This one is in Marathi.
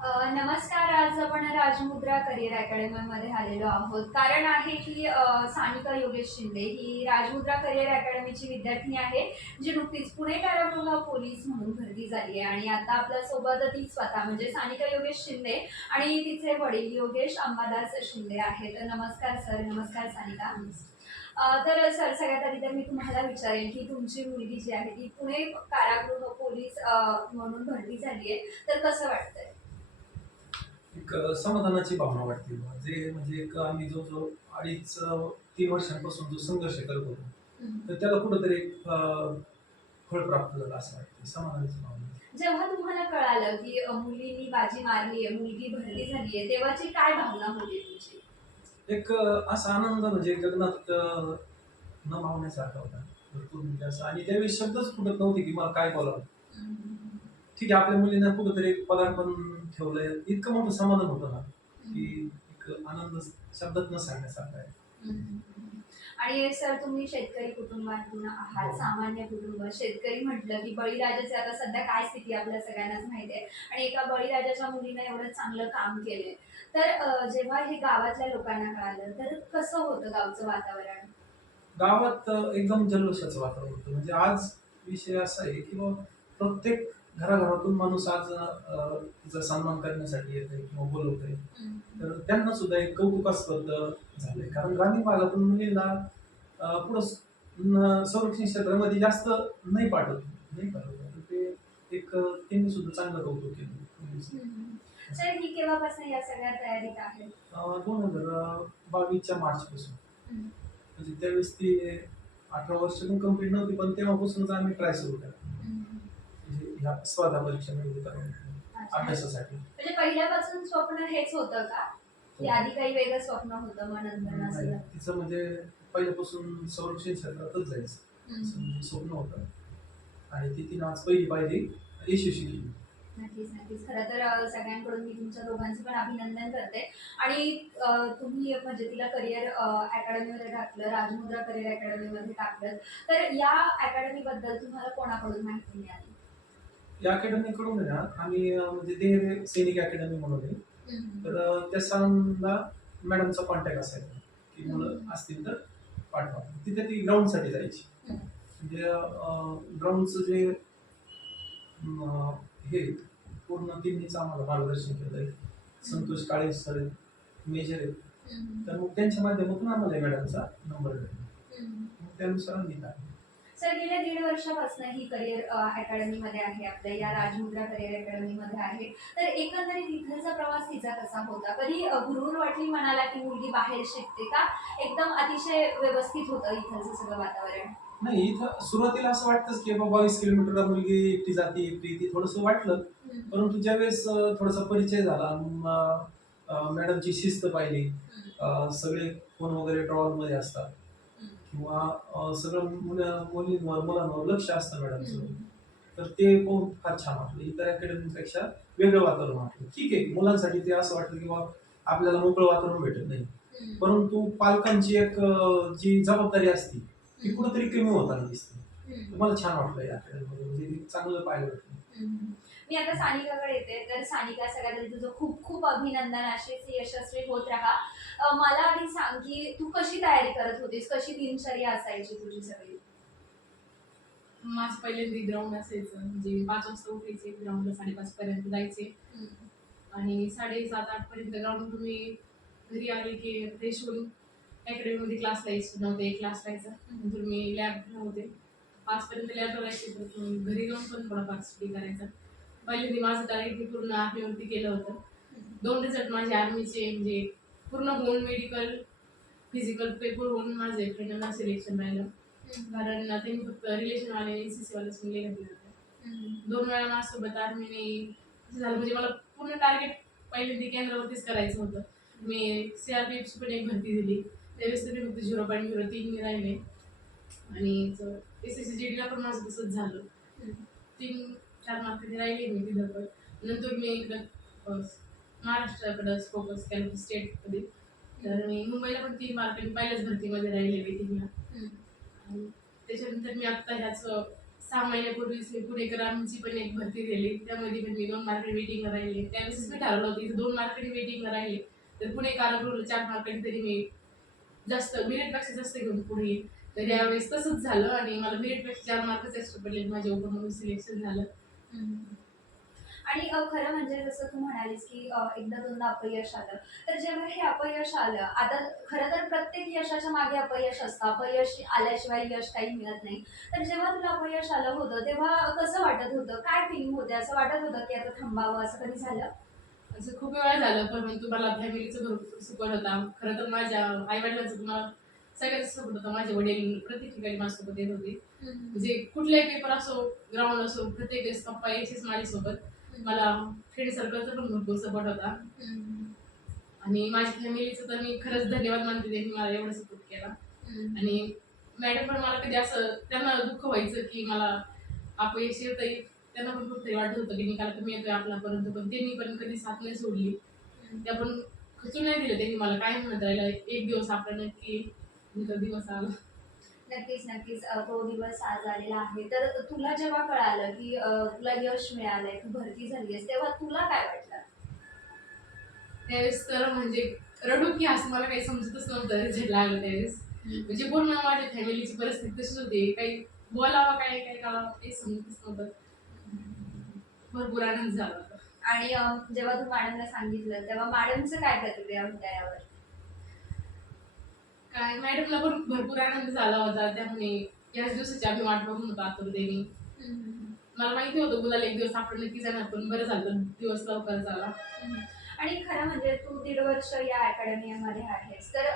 नमस्कार आज आपण राजमुद्रा करिअर अकॅडमीमध्ये आलेलो आहोत. कारण आहे की सानिका योगेश शिंदे ही राजमुद्रा करिअर अकॅडमीची विद्यार्थी आहे जी नुकतीच पुणे कारागृह पोलीस म्हणून भरती झाली आहे. आणि आता आपल्यासोबत ती स्वतः म्हणजे सानिका योगेश शिंदे आणि तिचे वडील योगेश अंबादास शिंदे आहेत. नमस्कार सर. नमस्कार सानिका. तर सर सगळ्यात आधी तर मी तुम्हाला विचारेन की तुमची मुलगी जी आहे ती पुणे कारागृह पोलीस म्हणून भरती झाली आहे. तर कसं वाटतंय? एक समाधानाची भावना वाटते. जे म्हणजे एक आम्ही जो जो अडीच तीन वर्षांपासून जो संघर्ष करत होतो तर त्याला कुठंतरी एक फळ प्राप्त झालं असं वाटतं. समाधानाची भावना जेव्हा तुम्हाला कळालं की मुलींनी बाजी मारली आहे मुलगी भरती झाली आहे तेव्हाची काय भावना होती तुमची? एक असा आनंद म्हणजे गगनात न मावण्यासारखा होता. भरपूर म्हणजे असं. आणि त्यावेळी शब्दच फुटत नव्हते की मला काय बोलावं. ठीक आहे आपल्या मुलींना कुठंतरी पदार्पण ठेवलंय. इतकं मोठं समाधान होतं ना की एक आनंद शब्दात न सांगण्यासारखा आहे. आणि सर तुम्ही शेतकरी कुटुंबातून आहात हो. सामान्य कुटुंब शेतकरी म्हटलं की बळीराजाची आता सध्या काय स्थिती आपल्या सगळ्यांनाच माहिती आहे. आणि एका बळीराजाच्या मुलीनं एवढं चांगलं काम केलंय. तर जेव्हा हे गावातल्या लोकांना कळालं तर कसं होतं गावचं वातावरण? गावात एकदम जल्लोषाचं वातावरण होतं. म्हणजे आज विषय असा आहे की प्रत्येक घराघरातून माणूस आज तिचा सन्मान करण्यासाठी येतोय किंवा बोलवतोय. तर त्यांना सुद्धा एक कौतुकास्पद झालंय. कारण ग्रामीण भागातून मुलींना पुढं संरक्षण क्षेत्रामध्ये जास्त नाही पाठवत. नाही पाठवत. ते एक त्यांनी सुद्धा चांगलं कौतुक केलं. मुलीचं. सर ही केव्हापासून या सगळ्या तयारीत आहे? अ, दोन हजार बावीसच्या मार्चपासून. म्हणजे त्यावेळेस ती अठरा वर्ष पण कंप्लीट नव्हती पण तेव्हापासूनच आम्ही ट्राय सुरू केला. ह्या स्पर्धा परीक्षेमध्ये उतरवण्यासाठी, अच्छा. अभ्यासासाठी. म्हणजे पहिल्यापासून स्वप्न हेच होतं का? की आधी काही वेगळं स्वप्न होतं मग नंतर तिचं म्हणजे पहिल्यापासून संरक्षण क्षेत्रातच जायचं. असं म्हणजे स्वप्न होतं. आणि ती तिनं आज पहिली यशस्वी केली. नक्कीच नक्कीच. खरं तर अ, सगळ्यांकडून मी तुमच्या दोघांचं पण अभिनंदन करते. आणि अ, तुम्ही म्हणजे तिला करिअर अकॅडमीमध्ये टाकलं राजमुद्रा करिअर अकॅडमीमध्ये टाकलं. तर या अकॅडमीबद्दल तुम्हाला कोणाकडून माहिती मिळाली? या अकॅडमीकडून आहे ना आम्ही म्हणजे देह सैनिक अकॅडमी म्हणून आहे. तर अं, त्या सरांना मॅडमचा कॉन्टॅक्ट असायचा. की मुलं असतील तर पाठवा. तिथे ती ग्राउंडसाठी जायची. हम्म. म्हणजे ग्राउंडचं जे अं, हे पूर्ण तिन्हीच आम्हाला मार्गदर्शन केलं आहे. संतोष काळे सर मेजर आहेत. तर मग त्यांच्या माध्यमातून आम्हाला मॅडमचा नंबर भेटला. मग त्यानुसार आम्ही टाकलं. सर गेल्या दीड वर्षापासून ही करिअर अकॅडमीमध्ये आहे आपल्या या राजमुद्रा करिअर अकॅडमीमध्ये आहे. तर एकंदरीत इथलचा प्रवास तिचा कसा होता? कधी गुरूर वाटली मनाला की मुलगी बाहेर शिकते का? एकदम अतिशय व्यवस्थित होतं इथलचं सगळं वातावरण. नाही इथं सुरुवातीला असं वाटतंच की बाबा बावीस किलोमीटरला मुलगी एकटी जाते एकटी ती थोडंसं वाटलं. परंतु ज्यावेळेस थोडासा परिचय झाला मॅडमची शिस्त पाहिली सगळे फोन वगैरे ड्रॉवरमध्ये असतात. किंवा सगळं मुलं मुलींवर मुलांवर लक्ष असतं मॅडमचं. तर ते पाहून फार छान वाटलं. इतर अकॅडमीपेक्षा वेगळं वातावरण वाटलं. ठीक आहे मुलांसाठी ते असं वाटलं की बा आपल्याला मोकळं वातावरण भेटत नाही. परंतु पालकांची एक जी जबाबदारी असती ती कुठेतरी कमी होताना दिसते. मला छान वाटलं या अकॅडमीमध्ये म्हणजे चांगलं पाहायला भेटलं हम्म. मी आता सानिकाकडे येते. तर सानिका सगळ्यात आधी तुझं खूप खूप अभिनंदन. असेच यशस्वी होत राहा. मला आधी सांग की तू कशी तयारी करत होतीस? कशी दिनचर्या असायची तुझी सगळी? माझं पहिल्यांदा ग्राउंड असायचं. म्हणजे पाच वाजता उठायचे ग्राउंडला साडेपाच पर्यंत जायचे. आणि साडेसात आठ पर्यंत ग्राउंड तुम्ही घरी आले की फ्रेश होऊन अकॅडमीमध्ये क्लास लायचे नव्हते. एक क्लास राहायचा नंतर मी लॅब होते. पाचपर्यंत लॅब राहायचे तर घरी जाऊन पण थोडाफार स्टडी करायचा. पहिल्यांदा माझं टार्गेट मी पूर्ण आर्मीवरती केलं होतं. दोन रिझल्ट माझे आर्मीचे म्हणजे पूर्ण होऊन मेडिकल फिजिकल पेपर होऊन माझे फ्रेंडांना सिलेक्शन राहिलं. कारण त्यांनी फक्त रिलेशन वाले एन सी सी वाले सुनले घातले होते. दोन वेळा माझ्यासोबत आर्मीने असं झालं. म्हणजे मला पूर्ण टार्गेट पहिल्यांदा केंद्रावरतीच करायचं होतं. मी सी आर पी एफची पण एक भरती दिली. त्यावेळेस तरी फक्त झिरो पॉईंट झिरो तीन मी राहिले. आणि एस एस सी जी डीला पण माझं तसंच झालं. तीन चार मार्कांनी राहिले मी पण नंतर मी इकडं महाराष्ट्राकडं फोकस केलं स्टेटमध्ये तर मी मुंबईला पण तीन मार्कांनी पहिल्याच भरतीमध्ये राहिले वेटिंगला आणि त्याच्यानंतर मी आत्ता ह्याच सहा महिन्यापूर्वीच मी पुणेकर आमची पण एक भरती दिली. त्यामध्ये पण मी दोन मार्केट वेटिंगला राहिले. त्यावेळेस मी ठरवलं होतं इथे दोन मार्केट वेटिंगला राहिले. तर पुणे कारागृहला चार मार्केट तरी मी जास्त मिनिटपेक्षा जास्त घेऊन पुढे तर यावेळेस तसंच झालं आणि मला मिनिटपेक्षा चार मार्कच एक्स्ट्रा पडले माझ्या ओपन म्हणून सिलेक्शन झालं. आणि खरं म्हणजे जसं तू म्हणालीस की एकदा दोनदा अपयश आलं. तर जेव्हा हे अपयश आलं आता खरं तर प्रत्येक यशाच्या मागे अपयश असतं. अपयश आल्याशिवाय यश काही मिळत नाही. तर जेव्हा तुला अपयश आलं होतं तेव्हा कसं वाटत होतं? काय फिलिंग होते? असं वाटत होतं की आता थांबावं? असं कधी झालं? असं खूप वेळा झालं परंतु मला फॅमिलीचं भरपूर सपोर्ट होता. खरं तर माझ्या आई वडिलांचं तुम्हाला सगळ्यांचा सपोर्ट होता. माझे वडील प्रत्येक ठिकाणी माझ्यासोबत येत होते. म्हणजे कुठलाही पेपर असो ग्राउंड असो प्रत्येक वेळेस पप्पा यायचेच माझ्यासोबत. मला फ्रेंड सर्कलचा पण भरपूर सपोर्ट होता. आणि माझ्या फॅमिलीचं तर मी खरंच धन्यवाद मानते. त्यांनी मला एवढा सपोर्ट केला. आणि मॅडम पण मला कधी असं त्यांना दुःख व्हायचं की मला अपयश येत त्यांना पण खूप तरी वाटत होतं की निकाल कमी येतोय आपल्यापर्यंत पण त्यांनी पण कधी साथ नाही सोडली. त्या पण खचून नाही दिलं. त्यांनी मला काय म्हणत राहिलं? एक दिवस आपला नक्की तो दिवस आला. नक्कीच नक्कीच. तो दिवस आज आलेला आहे. तर तुला जेव्हा कळालं की तुला यश मिळालंय तू भरती झालीस तेव्हा तुला काय वाटलं? त्यावेळेस तर म्हणजे रडू की असं मला काही समजतच नव्हतं रिझल्ट लागलं त्यावेळेस. म्हणजे पूर्ण माझ्या फॅमिलीची परिस्थिती तशीच होती. काही बोलावं काय काय करावं काही समजतच नव्हतं. भरपूर आनंद झाला. आणि जेव्हा तू मॅडमला सांगितलं तेव्हा मॅडमचं काय प्रतिक्रिया होत्या यावर? काय? मॅडमला पण भरपूर आनंद झाला होता. त्यामुळे याच दिवसाची आम्ही वाट बघून होतो आतुरतेने मला माहिती होतं गुलाल एक दिवस आपण नक्की जाणार पण बरं झालं दिवस लवकर झाला. आणि खरं म्हणजे तू दीड वर्ष या अकॅडमीमध्ये आहेस तर